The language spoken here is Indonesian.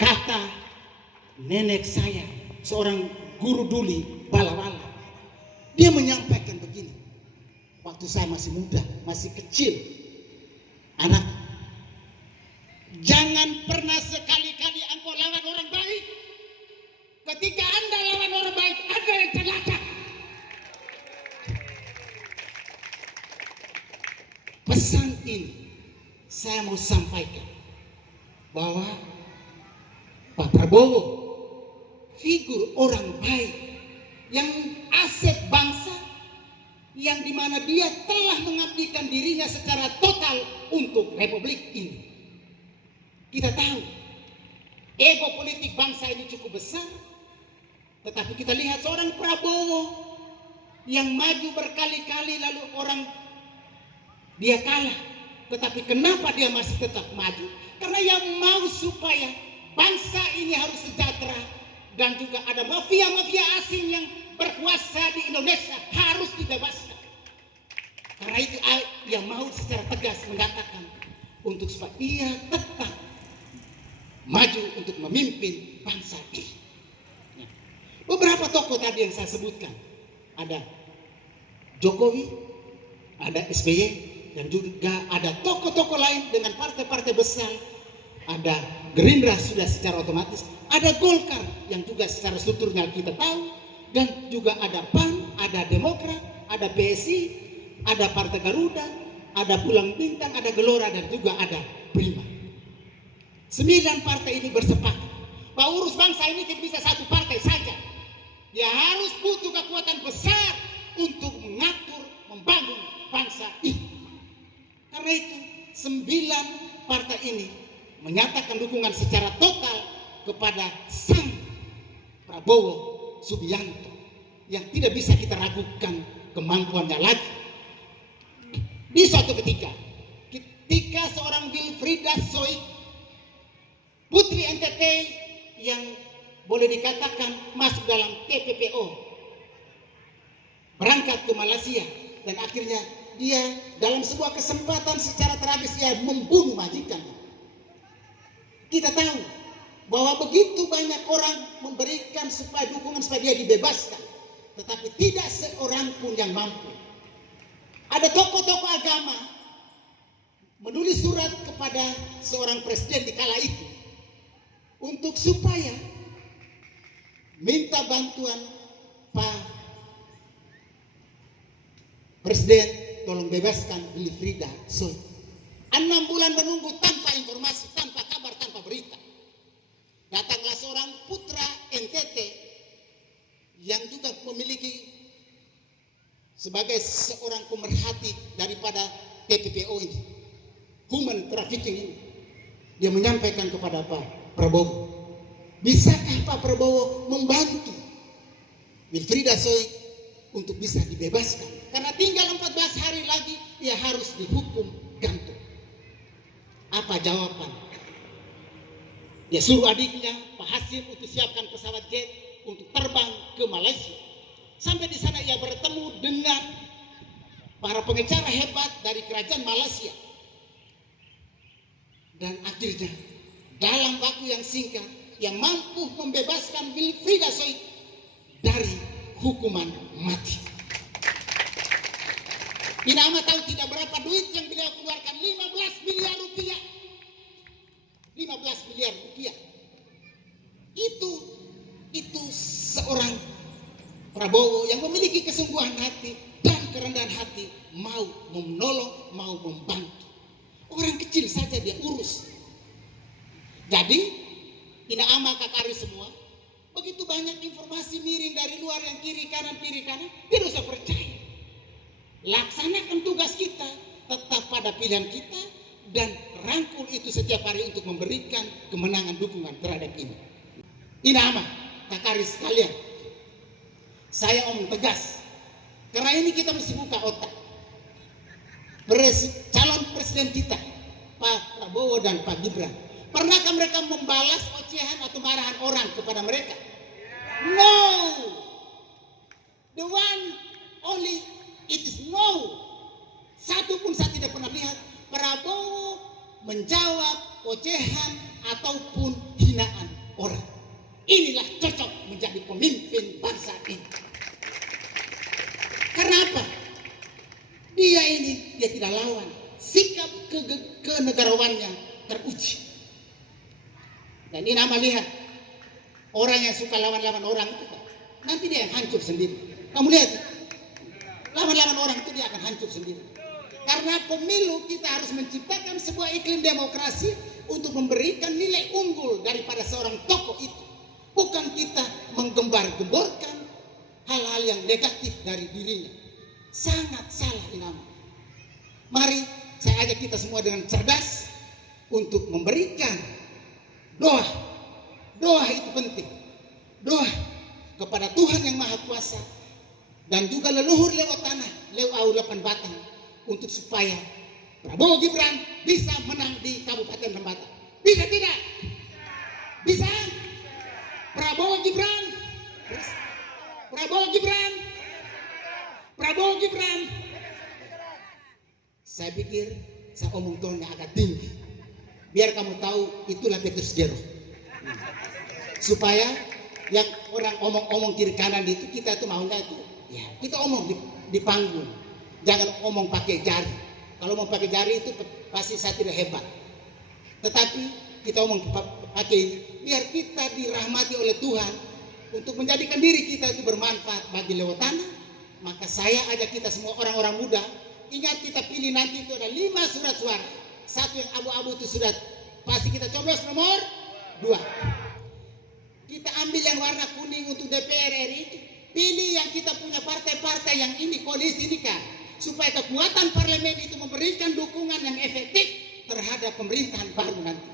Kata nenek saya, seorang guru duli bala-bala, dia menyampaikan begini, waktu saya masih muda, masih kecil, anak, jangan pernah sekali-kali engkau lawan orang baik. Ketika Anda lawan orang baik, ada yang celaka. Pesan ini saya mau sampaikan bahwa Pak Prabowo figur orang baik yang aset bangsa, yang dimana dia telah mengabdikan dirinya secara total untuk republik ini. Kita tahu ego politik bangsa ini cukup besar, tetapi kita lihat seorang Prabowo yang maju berkali-kali lalu orang dia kalah, tetapi kenapa dia masih tetap maju? Karena yang mau supaya bangsa ini harus sejahtera, dan juga ada mafia-mafia asing yang berkuasa di Indonesia harus dibebaskan. Karena itu yang mau secara tegas mengatakan untuk supaya ia tetap maju untuk memimpin bangsa ini. Beberapa tokoh tadi yang saya sebutkan, ada Jokowi, ada SBY, dan juga ada tokoh-tokoh lain dengan partai-partai besar. Ada Gerindra sudah secara otomatis, ada Golkar yang juga secara strukturnya kita tahu, dan juga ada PAN, ada Demokrat, ada PSI, ada Partai Garuda, ada Bulang Bintang, ada Gelora, dan juga ada Prima. 9 partai ini bersepakat bahwa urus bangsa ini tidak bisa satu partai saja. Dia harus butuh kekuatan besar untuk mengatur, membangun bangsa ini. Karena itu 9 partai ini menyatakan dukungan secara total kepada sang Prabowo Subianto yang tidak bisa kita ragukan kemampuannya lagi. Di suatu ketika seorang Wilfrieda Soik, putri NTT yang boleh dikatakan masuk dalam TPPO, berangkat ke Malaysia, dan akhirnya dia dalam sebuah kesempatan secara tragis dia membunuh majikannya. Kita tahu bahwa begitu banyak orang memberikan supaya dukungan supaya dia dibebaskan, tetapi tidak seorang pun yang mampu. Ada tokoh-tokoh agama menulis surat kepada seorang presiden di kala itu untuk supaya minta bantuan, Pak Presiden, tolong bebaskan Wilfrieda Soik. 6 bulan menunggu tanpa informasi, tanpa kabar, tanpa berita. Datanglah seorang putra NTT yang juga memiliki sebagai seorang pemerhati daripada TPPO ini, human trafficking ini. Dia menyampaikan kepada Pak Prabowo, bisakah Pak Prabowo membantu Wilfrieda Soik untuk bisa dibebaskan? Karena tinggal 14 hari lagi ia harus dihukum gantung. Apa jawaban? Dia suruh adiknya Pak Hasim untuk siapkan pesawat jet untuk terbang ke Malaysia. Sampai di sana ia bertemu dengan para pengacara hebat dari kerajaan Malaysia. Dan akhirnya dalam waktu yang singkat yang mampu membebaskan Wilfrieda Soik dari hukuman mati. Inama tahu tidak berapa duit yang beliau keluarkan, 15 miliar rupiah. 15 miliar rupiah. Itu seorang Prabowo yang memiliki kesungguhan hati dan kerendahan hati, mau menolong, mau membantu. Orang kecil saja dia urus. Jadi, Inama kakari semua, begitu banyak informasi miring dari luar yang kiri kanan, tidak usah percaya. Laksanakan tugas kita, tetap pada pilihan kita, dan rangkul itu setiap hari untuk memberikan kemenangan dukungan terhadap ini. Inama, kakari sekalian, saya omong tegas, karena ini kita mesti buka otak. Calon presiden kita, Pak Prabowo dan Pak Gibran, pernahkah mereka membalas ocehan atau marahan orang kepada mereka? No. The one only it is no. Satu pun saya tidak pernah lihat Prabowo menjawab ocehan ataupun hinaan Dan ini nama lihat, orang yang suka lawan-lawan orang itu, nanti dia yang hancur sendiri. Kamu lihat, lawan-lawan orang itu dia akan hancur sendiri. Karena pemilu kita harus menciptakan sebuah iklim demokrasi untuk memberikan nilai unggul daripada seorang tokoh itu. Bukan kita menggembar-gemborkan hal-hal yang negatif dari dirinya. Sangat salah ini nama. Mari saya ajak kita semua dengan cerdas untuk memberikan doa. Doa itu penting. Doa kepada Tuhan yang Maha Kuasa dan juga leluhur lewat tanah, lewat aulapan batang, untuk supaya Prabowo Gibran bisa menang di Kabupaten Rembatan. Bisa tidak? Bisa? Prabowo Gibran? Prabowo Gibran? Prabowo Gibran? Saya pikir saya omong tonnya agak tinggi. Biar kamu tahu itulah Petrus Gero. Supaya yang orang omong-omong kiri kanan itu kita tuh maunya itu ya kita omong di panggung. Jangan omong pakai jari. Kalau mau pakai jari itu pasti saya tidak hebat. Tetapi kita omong pakai biar kita dirahmati oleh Tuhan untuk menjadikan diri kita itu bermanfaat bagi lewat tanah. Maka saya ajak kita semua orang-orang muda, ingat kita pilih nanti itu ada 5 surat suara. Satu yang abu-abu itu sudah pasti kita coblos nomor 2. Kita ambil yang warna kuning untuk DPR RI itu. Pilih yang kita punya partai-partai yang ini koalisi ini kan. Supaya kekuatan parlemen itu memberikan dukungan yang efektif terhadap pemerintahan baru nanti.